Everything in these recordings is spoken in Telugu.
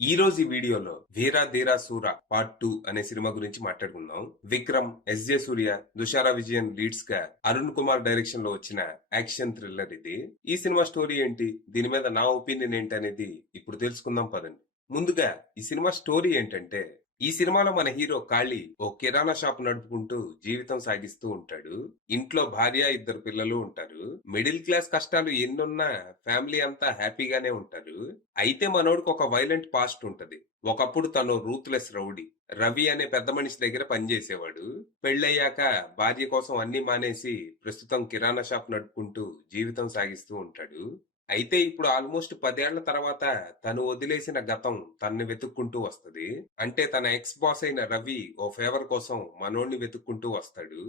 ఈ రోజు ఈ వీడియోలో వీరా ధీరా సూర పార్ట్ 2 అనే సినిమా గురించి మాట్లాడుకుందాం. విక్రమ్, ఎస్జే సూర్య, దుషారా విజయన్ లీడ్స్ గా అరుణ్ కుమార్ డైరెక్షన్ లో వచ్చిన యాక్షన్ థ్రిల్లర్ ఇది. ఈ సినిమా స్టోరీ ఏంటి, దీని మీద నా ఒపీనియన్ ఏంటి అనేది ఇప్పుడు తెలుసుకుందాం పదండి. ముందుగా ఈ సినిమా స్టోరీ ఏంటంటే, ఈ సినిమాలో మన హీరో కాళీ ఓ కిరాణా షాప్ నడుపుకుంటూ జీవితం సాగిస్తూ ఉంటాడు. ఇంట్లో భార్య, ఇద్దరు పిల్లలు ఉంటారు. మిడిల్ క్లాస్ కష్టాలు ఎన్నున్నా ఫ్యామిలీ అంతా హ్యాపీగానే ఉంటారు. అయితే మనోడికి ఒక వైలెంట్ పాస్ట్ ఉంటది. ఒకప్పుడు తను రూత్లెస్ రౌడీ రవి అనే పెద్ద మనిషి దగ్గర పనిచేసేవాడు. పెళ్ళయ్యాక భార్య కోసం అన్ని మానేసి ప్రస్తుతం కిరాణా షాప్ నడుపుకుంటూ జీవితం సాగిస్తూ ఉంటాడు. అయితే ఇప్పుడు ఆల్మోస్ట్ 10 ఏళ్ల తర్వాత తను వదిలేసిన గతం తనని వెతుక్కుంటూ వస్తది. అంటే తన ఎక్స్ బాస్ అయిన రవి ఓ ఫేవర్ కోసం మనోడిని వెతుక్కుంటూ వస్తాడు.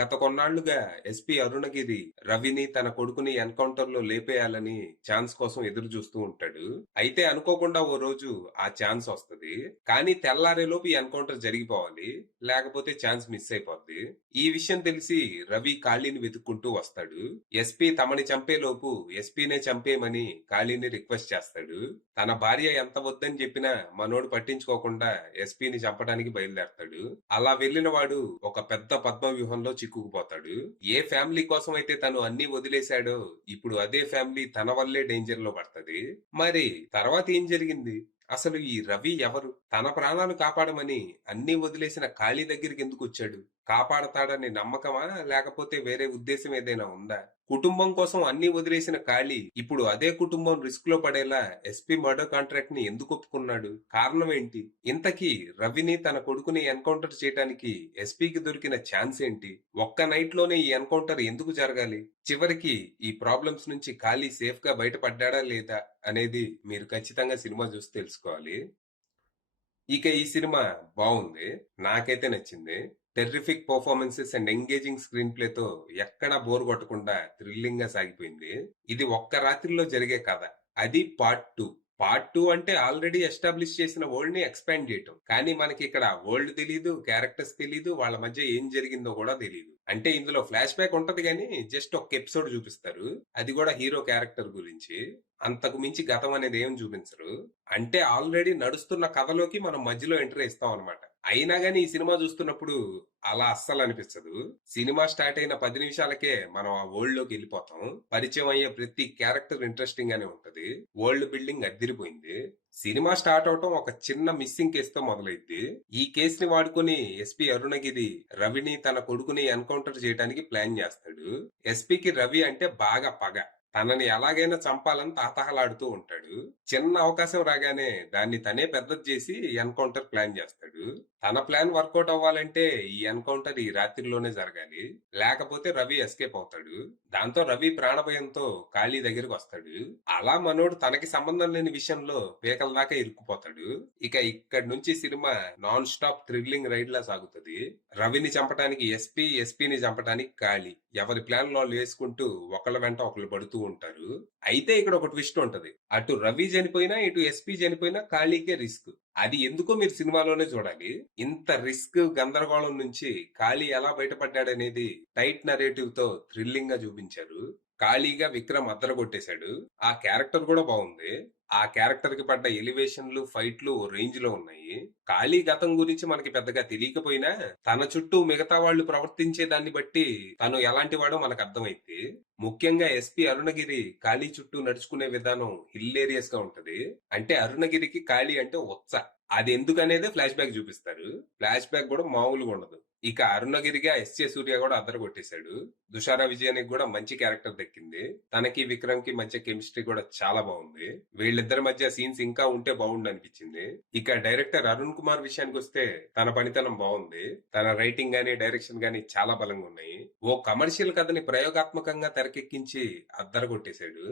గత కొన్నాళ్లుగా ఎస్పీ అరుణగిరి రవిని, తన కొడుకుని ఎన్కౌంటర్ లో లేపేయాలని ఛాన్స్ కోసం ఎదురు చూస్తూ ఉంటాడు. అయితే అనుకోకుండా ఓ రోజు ఆ ఛాన్స్ వస్తది. కానీ తెల్లారేలోపు ఈ ఎన్కౌంటర్ జరిగిపోవాలి, లేకపోతే ఛాన్స్ మిస్ అయిపోద్ది. ఈ విషయం తెలిసి రవి కాళీని వెతుక్కుంటూ వస్తాడు. ఎస్పీ తమని చంపేలోపు ఎస్పీనే చంపేయమని కాళీని రిక్వెస్ట్ చేస్తాడు. తన భార్య ఎంత వద్దని చెప్పినా మనోడు పట్టించుకోకుండా ఎస్పీని చంపడానికి బయలుదేరతాడు. అలా వెళ్లిన వాడు ఒక పెద్ద పద్మ వ్యూహంలో చిక్కుకుపోతాడు. ఏ ఫ్యామిలీ కోసం అయితే తను అన్ని వదిలేశాడో ఇప్పుడు అదే ఫ్యామిలీ తన వల్లే డేంజర్ లో పడుతుంది. మరి తర్వాత ఏం జరిగింది, అసలు ఈ రవి ఎవరు, తన ప్రాణాలు కాపాడమని అన్ని వదిలేసిన కాళీ దగ్గరికి ఎందుకు వచ్చాడు, కాపాడతాడని నమ్మకమా లేకపోతే వేరే ఉద్దేశం ఏదైనా ఉందా? కుటుంబం కోసం అన్ని వదిలేసిన కాళీ ఇప్పుడు అదే కుటుంబం రిస్క్ లో పడేలా ఎస్పీ మర్డర్ కాంట్రాక్ట్ ని ఎందుకు ఒప్పుకున్నాడు, కారణం ఏంటి? ఇంతకీ రవిని, తన కొడుకుని ఎన్కౌంటర్ చేయడానికి ఎస్పీకి దొరికిన ఛాన్స్ ఏంటి? ఒక్క నైట్ లోనే ఈ ఎన్కౌంటర్ ఎందుకు జరగాలి? చివరికి ఈ ప్రాబ్లమ్స్ నుంచి కాళీ సేఫ్ గా బయటపడ్డా లేదా అనేది మీరు ఖచ్చితంగా సినిమా చూసి తెలుసుకోవాలి. ఇక ఈ సినిమా బాగుంది, నాకైతే నచ్చింది. టెర్రిఫిక్ పర్ఫార్మెన్సెస్ అండ్ ఎంగేజింగ్ స్క్రీన్ ప్లేతో ఎక్కడా బోర్ కొట్టకుండా థ్రిల్లింగ్ గా సాగిపోయింది. ఇది ఒక్క రాత్రిలో జరిగే కథ, అది పార్ట్ 2. పార్ట్ 2 అంటే ఆల్రెడీ ఎస్టాబ్లిష్ చేసిన వరల్డ్ ని ఎక్స్పాండ్ చేయటం. కానీ మనకి ఇక్కడ వరల్డ్ తెలీదు, క్యారెక్టర్స్ తెలీదు, వాళ్ళ మధ్య ఏం జరిగిందో కూడా తెలీదు. అంటే ఇందులో ఫ్లాష్ బ్యాక్ ఉంటది కానీ జస్ట్ ఒక ఎపిసోడ్ చూపిస్తారు, అది కూడా హీరో క్యారెక్టర్ గురించి. అంతకు మించి గతం అనేది ఏం చూపించరు. అంటే ఆల్రెడీ నడుస్తున్న కథలోకి మనం మధ్యలో ఎంట్రీ ఇస్తాం అనమాట. అయినా గానీ ఈ సినిమా చూస్తున్నప్పుడు అలా అస్సలు అనిపించదు. సినిమా స్టార్ట్ అయిన 10 నిమిషాలకే మనం ఆ వరల్డ్ లోకి వెళ్ళిపోతాం. పరిచయం అయ్యే ప్రతి క్యారెక్టర్ ఇంట్రెస్టింగ్ గానే ఉంటది. వరల్డ్ బిల్డింగ్ అద్దిరిపోయింది. సినిమా స్టార్ట్ అవటం ఒక చిన్న మిస్సింగ్ కేసు తో మొదలైద్ది. ఈ కేసుని వాడుకుని ఎస్పీ అరుణగిరి రవిని, తన కొడుకుని ఎన్కౌంటర్ చేయడానికి ప్లాన్ చేస్తాడు. ఎస్పీకి రవి అంటే బాగా పగ. తనని ఎలాగైనా చంపాలని తాతహలాడుతూ ఉంటాడు. చిన్న అవకాశం రాగానే దాన్ని తనే పెద్దది చేసి ఎన్కౌంటర్ ప్లాన్ చేస్తాడు. తన ప్లాన్ వర్కౌట్ అవ్వాలంటే ఈ ఎన్కౌంటర్ ఈ రాత్రిలోనే జరగాలి, లేకపోతే రవి ఎస్కేప్ అవుతాడు. దాంతో రవి ప్రాణభయంతో కాళీ దగ్గరికి వస్తాడు. అలా మనోడు తనకి సంబంధం లేని విషయంలో పీకల దాకా ఇరుక్కుపోతాడు. ఇక ఇక్కడి నుంచి cinema non stop thrilling ride లా సాగుతుంది. రవిని చంపడానికి ఎస్పీ, ఎస్పీని చంపడానికి కాళీ, ఎవరి ప్లాన్ వాళ్ళు వేసుకుంటూ ఒకళ్ళ వెంట ఒకళ్ళు పడుతూ ఉంటారు. అయితే ఇక్కడ ఒక ట్విస్ట్ ఉంటది. అటు రవి చనిపోయినా ఇటు ఎస్పీ చనిపోయినా కాళీకే రిస్క్. అది ఎందుకో మీరు సినిమాలోనే చూడాలి. ఇంత రిస్క్ గందరగోళం నుంచి కాళీ ఎలా బయటపడ్డాడనేది టైట్ నరేటివ్ తో థ్రిల్లింగ్ గా చూపించారు. ఖాళీగా విక్రమ్ అద్దరగొట్టేశాడు. ఆ క్యారెక్టర్ కూడా బాగుంది. ఆ క్యారెక్టర్ కి పడ్డ ఎలివేషన్లు, ఫైట్లు ఓ రేంజ్ లో ఉన్నాయి. ఖాళీ గతం గురించి మనకి పెద్దగా తెలియకపోయినా తన చుట్టూ మిగతా వాళ్ళు ప్రవర్తించే దాన్ని బట్టి తను ఎలాంటి వాడో మనకు అర్థమైంది. ముఖ్యంగా ఎస్పీ అరుణగిరి ఖాళీ చుట్టూ నడుచుకునే విధానం హిల్లేరియస్ గా ఉంటది. అంటే అరుణగిరికి ఖాళీ అంటే ఉత్స, అది ఎందుకనేదే ఫ్లాష్ బ్యాక్ చూపిస్తారు. ఫ్లాష్ బ్యాక్ కూడా మామూలుగా ఉండదు. ఇక అరుణగిరిగా ఎస్జే సూర్య కూడా అద్దరు కొట్టేశాడు. దుషారా విజయానికి కూడా మంచి క్యారెక్టర్ దక్కింది. తనకి విక్రమ్ కి మధ్య కెమిస్ట్రీ కూడా చాలా బాగుంది. వీళ్ళిద్దరి మధ్య సీన్స్ ఇంకా ఉంటే బాగుండు అనిపించింది. ఇక డైరెక్టర్ అరుణ్ కుమార్ విషయానికి వస్తే తన పనితనం బాగుంది. తన రైటింగ్ గానీ డైరెక్షన్ గానీ చాలా బలంగా ఉన్నాయి. ఓ కమర్షియల్ కథని ప్రయోగాత్మకంగా తెరకెక్కించి అద్దరు కొట్టేశాడు.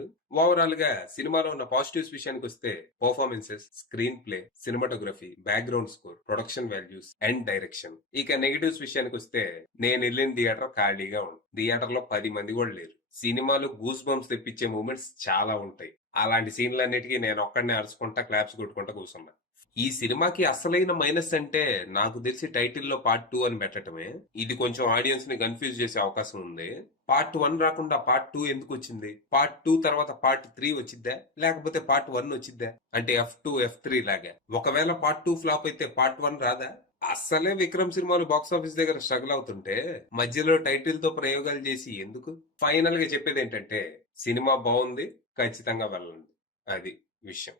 ఓవరాల్ గా సినిమాలో ఉన్న పాజిటివ్స్ విషయానికి వస్తే performances, screen play, cinematography, background score, production values and direction. ఇక నెగిటివ్స్ విషయానికి వస్తే నేను వెళ్ళిన థియేటర్ ఖాళీగా ఉంది. థియేటర్ లో 10 మంది కూడా లేరు. సినిమాలో గూస్ బంప్స్ తెప్పించే మూమెంట్స్ చాలా ఉంటాయి. అలాంటి సీన్లన్నిటికీ నేను ఒక్కడనే అరుచుకుంటా క్లాప్స్ కొట్టుకుంటా కూర్చున్నా. ఈ సినిమాకి అసలైన మైనస్ అంటే నాకు తెలిసి టైటిల్లో పార్ట్ 2 అని పెట్టడమే. ఇది కొంచెం ఆడియన్స్ ని కన్ఫ్యూజ్ చేసే అవకాశం ఉంది. పార్ట్ 1 రాకుండా పార్ట్ 2 ఎందుకు వచ్చింది? పార్ట్ 2 తర్వాత పార్ట్ 3 వచ్చిద్దా, లేకపోతే పార్ట్ 1 వచ్చిద్దా? అంటే F2 F3 లాగా. ఒకవేళ పార్ట్ 2 ఫ్లాప్ అయితే పార్ట్ 1 రాదా? అస్సలే విక్రమ్ సినిమాలు బాక్స్ ఆఫీస్ దగ్గర స్ట్రగుల్ అవుతుంటే మధ్యలో టైటిల్ తో ప్రయోగాలు చేసి ఎందుకు? ఫైనల్ గా చెప్పేది ఏంటంటే సినిమా బాగుంది, ఖచ్చితంగా వెళ్ళండి. అది విషయం.